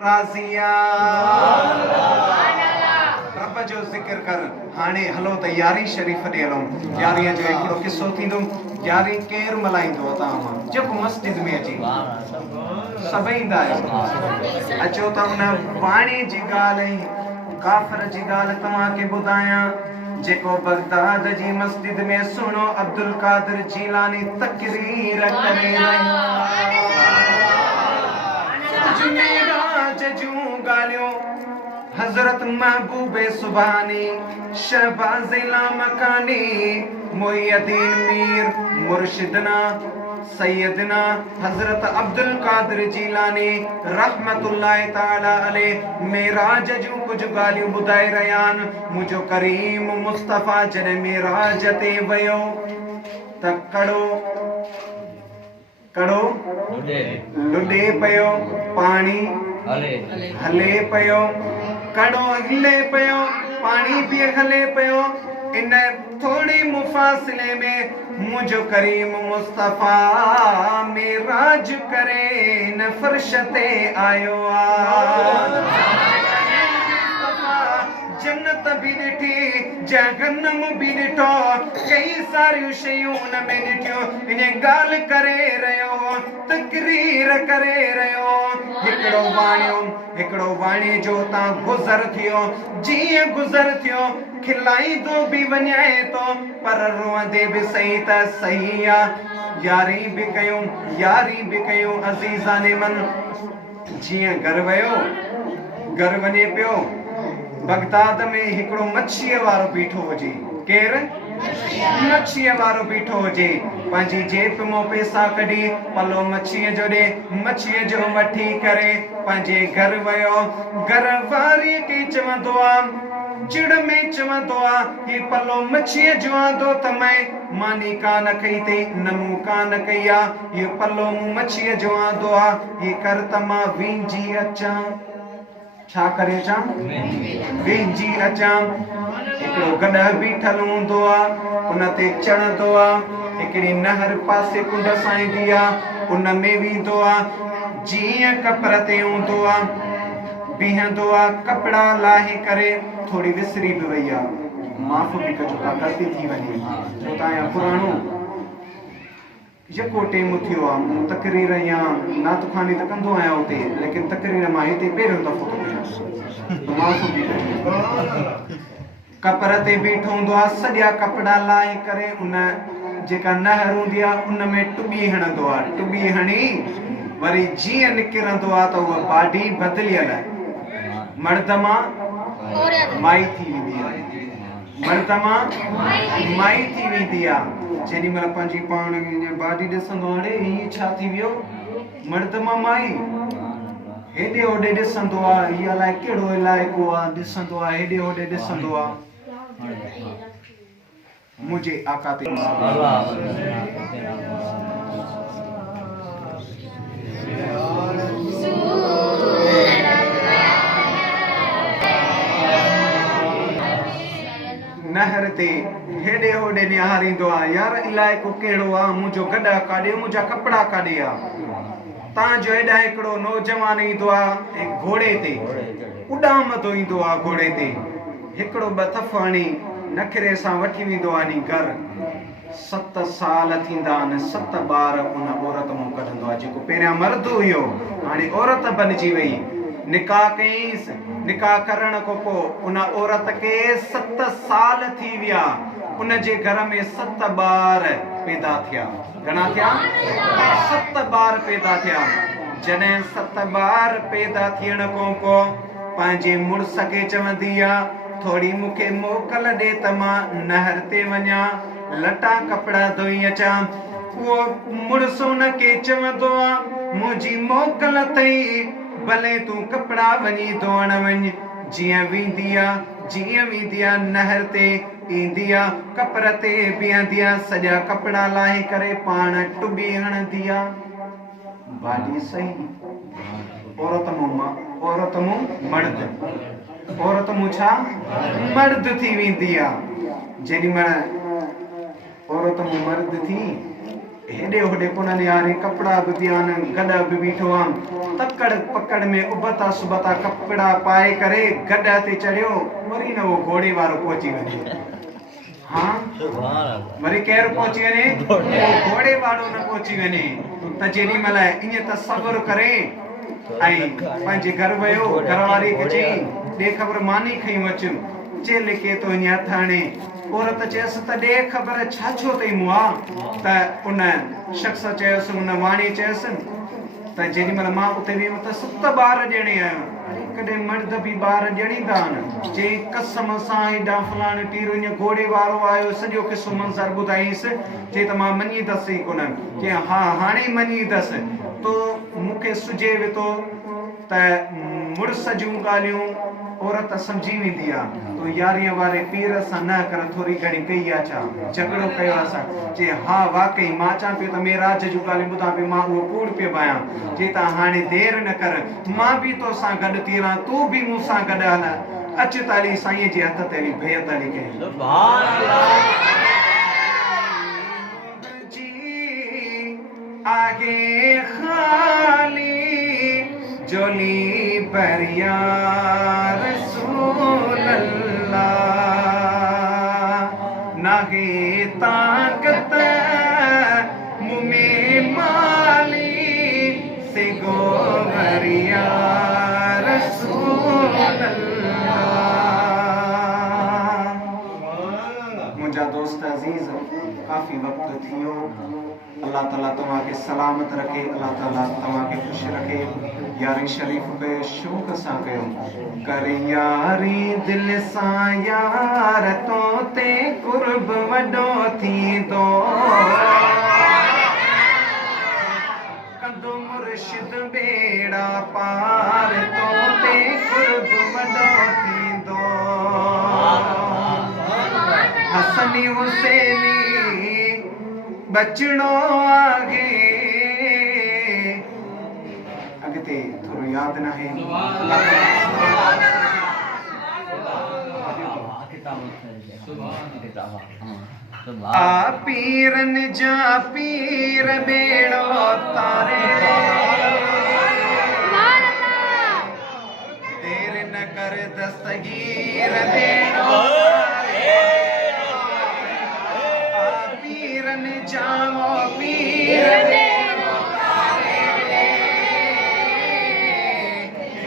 राज़िया रब जो ज़िक्र कर हाणे हलो त यारी शरीफ़ ॾे हलूं। यारीअ जो हिकिड़ो किस्सो थींदो। यारी केरु मल्हाईंदो तव्हां मां जेको मस्जिद में अचे सभई ईंदा आहियो। अचो त उन वाणी जी ॻाल्हि काफ़िर जी ॻाल्हि तव्हांखे ॿुधायां जेको बगदाद जी मस्जिद में सुहिणो अब्दुल कादिर जीलानी तकरीर करे मेराज जूं ॻाल्हियूं हज़रत महबूबे सुभानी शहबाज़ लामकानी मुहियद्दीन मीर मुर्शिदना सैयदना हज़रत अब्दुल कादिर जीलानी रहमतुल्लाह ताला अलैह मेराज जूं कुछ ॻाल्हियूं ॿुधाए रहिया आहिनि। मुंहिंजो करीम मुस्तफ़ा जॾहिं मेराज ते वियो त कड़ो लुॾे पियो, पाणी हले पियो, कड़ो हिले पियो, पाणी भी हले पियो। इन थोड़ी मुफ़ासिले में मुझो करीम मुस्तफ़ा मेराज करे न फर्श ते आयो जन्नत भी ॾिठी जहन्नम भी ॾिठो कई सारियूं शयूं उन में ॾिठियूं। इन ॻाल्हि करे रहियो तकरीर करे रहियो हिकिड़ो वाणी जो तां गुज़र थियो जीअं गुज़र थियो खिलाईंदो भी वञे तो पर रोंदे भी सही त सही आ। यारी भी कयूं अज़ीज़ा ने मन जीअं घर वञे पियो बगदाद में हिकिड़ो मच्छीअ वारो बीठो हुजे। केरु? मच्छीअ वारो बीठो हुजे। पंहिंजी जेब मां पैसा कढी पलो मच्छीअ जो ॾे मच्छीअ जो वठी करे पंहिंजे घर वियो। घर वारीअ खे चवंदो आहे चिड़ में चवंदो आहे ही पलो मच्छीअ जो आंदो त मानी कान कई अथई नमू कान कई आहे। इहो पलो मूं मच्छीअ जो आंदो आहे ही कर त मां विंझी अचां। छा करे अचां? विंझी अचां। हिकिड़ो गॾह बीठल हूंदो आहे उन ते चढ़ंदो आहे। हिकिड़ी नहर पासे कुंड सां ईंदी आहे उन में वेंदो आहे। जीअं कपर ते हूंदो आहे बीहंदो आहे कपिड़ा लाहे करे थोड़ी विसरी भी वई आहे माफ़ भी कजो का ग़लती थी वञे छो तव्हांजा पुराणो जेको टेम थियो आहे मूं तकरीर या नातखानी त कंदो आहियां उते लेकिन तकरीर मां हिते पहिरियों दफ़ो थो कयां माफ़ भी कजो। कपर ते बीठो हूंदो आहे सॼा कपिड़ा लाहे करे उन जेका नहर हूंदी आहे उन में टुॿी हणंदो आहे। टुॿी हणी वरी जीअं निकिरंदो आहे त उहा बाडी बदिलियल मर्द मां माई थी वेंदी आहे। मर्द मां माई थी वेंदी आहे। जेॾी महिल पंहिंजी पाण बाडी ॾिसंदो हाणे हीअ छा थी वियो मर्द मां माई हेॾे होॾे ॾिसंदो आहे। हीअ अलाए कहिड़ो इलाइक़ो आहे ॾिसंदो आहे हेॾे होॾे ॾिसंदो आहे। मुंहिंजे आका ते नहर ते हेॾे होॾे निहारींदो आहे यार इलाइक़ो कहिड़ो आहे मुंहिंजो गॾा काॾे मुंहिंजा कपिड़ा काॾे आहे। तव्हांजो हेॾा हिकिड़ो नौजवान ईंदो आहे घोड़े ते उॾामंदो ईंदो आहे घोड़े ते हिकिड़ो ॿ थफ हणी नखरे सां वठी वेंदो आहे नी घर। 7 साल थींदा आहिनि 7 ॿार उन औरत मां कढंदो आहे। जेको पहिरियां मर्द हुयो हाणे औरत बणिजी वई। निकाह कईंसि निकाह करण खां पोइ उन औरत खे 7 साल थी विया उन जे घर में 7 ॿार पैदा थिया। घणा थिया? 7 ॿार पैदा थिया। जॾहिं 7 ॿार पैदा थियण खां पोइ पंहिंजे मुड़ुस खे चवंदी आहे थोड़ी मूंखे मोकल ॾे त मां नहर ते वञा लटा कपिड़ा धोई अचां। उहो मुड़ुस उनखे चवंदो आहे मुंहिंजी मोकल अथई भले तूं कपिड़ा वञी धोअण वञ। जीअं वेंदी आहे नहर ते ईंदी आहे कपर ते बीहंदी आहे सॼा कपिड़ा लाहे करे पाण टुॿी हणंदी आहे। बाडी सही औरत मूं मर्द थी वेंदी आहे। जेॾी महिल औरत मूं मर्द थी हेॾे होॾे कोन्हनि यारे कपिड़ा बि पिया आहिनि गॾ बि बीठो आम तकड़ पकड़ में उबता सुबता कपिड़ा पाए करे गॾ ते चढ़ियो वरी न वो घोड़े वारो पहुची वञे हाँ वरी केरु पहुची वञे घोड़े वारो न पहुची वञे त जेॾी महिल ईअं त सब्र करे ऐं पंहिंजे घर वियो घरवारी खे चई ॾे ख़बर मानी खयूं अच चे लिके तो हीअं हथ हणे औरत चयसि त ॾे ख़बर छा छो अथई मुआ त उन शख़्स चयसि उन वाणी चयसि त जेॾी महिल मां उते वियुमि त 7 ॿार ॼणे आहियो अरे कॾहिं मर्द बि ॿार ॼणींदा आहिनि जे कसम सां हेॾा फलाणे पीर हीअं घोड़े वारो आयो सॼो किसो मंज़र ॿुधाईंसि चई त मां मञींदसि ई कोन की हा हाणे मञींदसि तो मूंखे सुझे वेठो त मुड़ुस जूं ॻाल्हियूं औरत सम्झी वेंदी आहे तो यारीअ वारे पीर सां न कर थोरी घणी कई आहे छा झगड़ो कयो असां चई हा वाकई मां चवां पियो त मेराज जूं ॻाल्हियूं ॿुधां पियो मां उहो कूड़ पियो पायां चई त हाणे देरि न कर मां बि तोसां गॾु थी रहां तूं बि मूंसां गॾु हल अच ताली साईं जे हथ ते भई ताली कई आगे खाली जोली बरिया रसूल अल्लाह नागे ताकत मुमे माली से गोवरिया रसूल अल्लाह मुझा दोस्त अजीज काफी वक्त थियो अल्लाह ताला तव्हां खे सलामत रखे अल्लाह ताला तव्हां खे खुश रखे यारी शरीफ पे शौक़ सां कयो कर यारी दिल सां यार तो ते कुर्ब वॾो थींदो कंदो मुर्शिद बेड़ा पार तो ते कुर्ब वॾो थींदो हसनी हुसैनी बचड़ो आगे अगते थोरो याद न है आ पीरन जा पीर बेड़ो तारे देर न कर दस्तगीर बेड़ो जाओ पीर बेड़ो तारे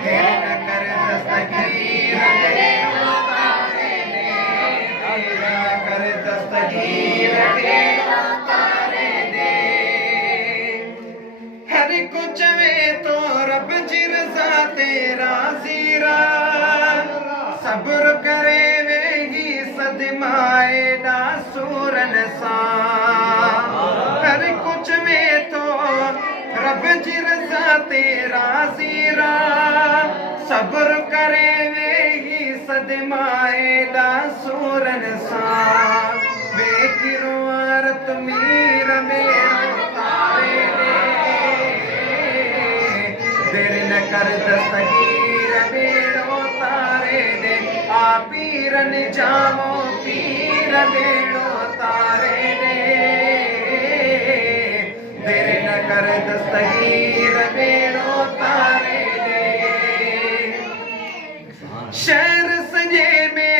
देर न कर दस्तगीर बेड़ो तारे देर न कर दस्तगीर बेड़ो तारे दे हर कुछ में तो रब जी रज़ा तेरा ज़ीरा सब्र करे वेगी सदमाए ना सूरन सा हर कुछ में तो रब जी रज़ा तेरा ज़ीरा सब्र करे वेगी सदमाए ना सूरन सा बेकिरो आरत मीर मेरो तारे देर न कर दस्तगीर बेड़ो तारे दे आ पीरन जामो पीर बेड़ो तारे दे देर न कर दस्तगीर बेड़ो तारे दे शहर सजे में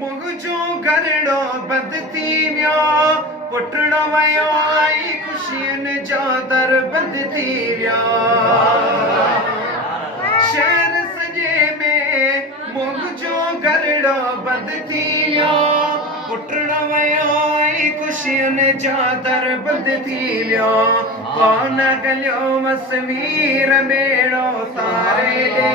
मुगजो गरड़ो बद थी वियो पुटड़ो वयो आई खुशियन जो दर बद थी वियो शहर सजे में मुगजो गरड़ो बद थी वियो पुटड़ो वयो आई खुशियन जो दर बद थी वियो कौन गलियो मसवीर बेड़ो तारे दे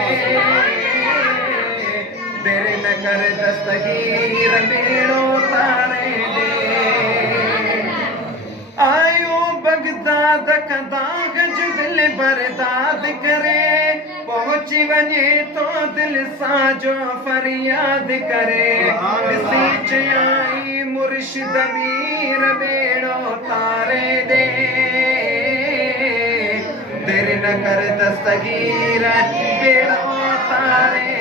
देर न कर दस्तगीर बेड़ो तारे दे आयो बगदाद कदाग जो दिल बर्दाद करे पहुंची वञे तो दिल सां जो फरियाद करे ॾिसी चयाई मुर्शिद मीर बेड़ो तारे दे देर न कर दस्तगीर बेड़ो तारे